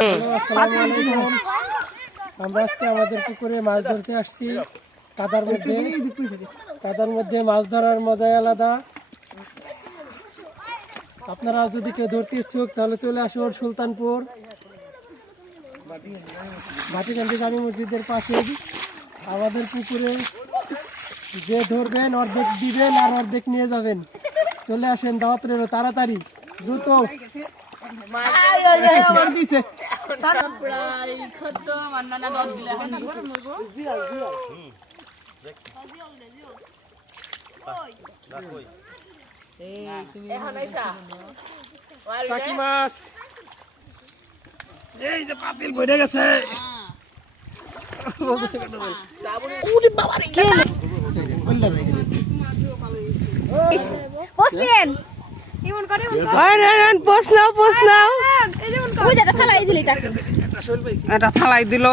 আসসালামু আলাইকুম। আমরা আজকে আমাদের পুকুরে মাছ ধরতে আসছি। কাদার মধ্যে মাছ ধরার মজাই আলাদা। আপনারা যদি কেউ ধরতে ইচ্ছুক তাহলে চলে আসুন সুলতানপুর ভাটিকান্দি জামি মসজিদের পাশে আমাদের পুকুরে। যে ধরবেন অর্ধেক দিবেন আর অর্ধেক নিয়ে যাবেন। চলে আসেন, দাওয়াত রইল, তাড়াতাড়ি দ্রুত। টাকি মাছ এই যে পাতিল বইরে গেছে। ফালাই দিল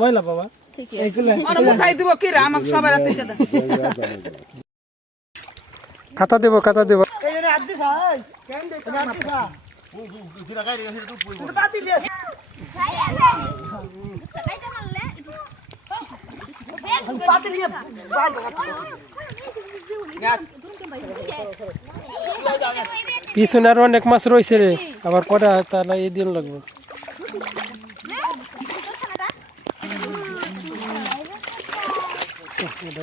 ময়লা বাবা খাতা দেবো খাতা দেবো। পিছনে আরো অনেক মাছ রয়েছে রে, আবার কটা তাহলে এই দিন লাগবে।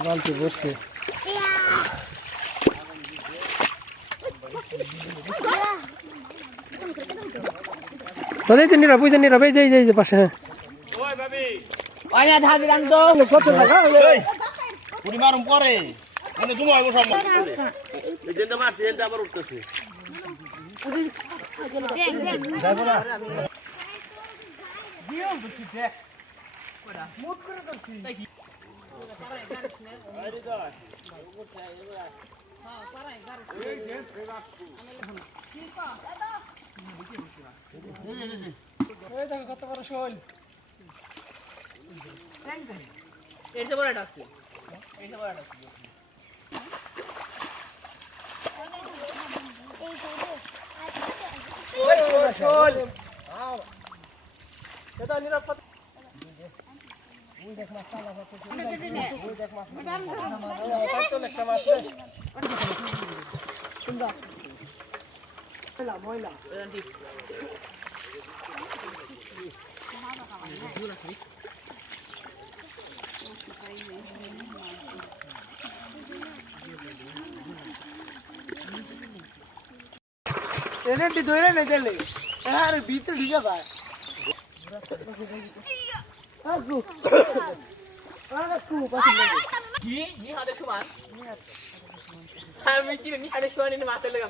বালতি বসছে বুঝে নিরা ভাই যাই যাই যে পাশে। কত বড় শোল ভিতরে ঢুকে যায়। আমি কি নিহারে শোয়ানি মাছের লেগে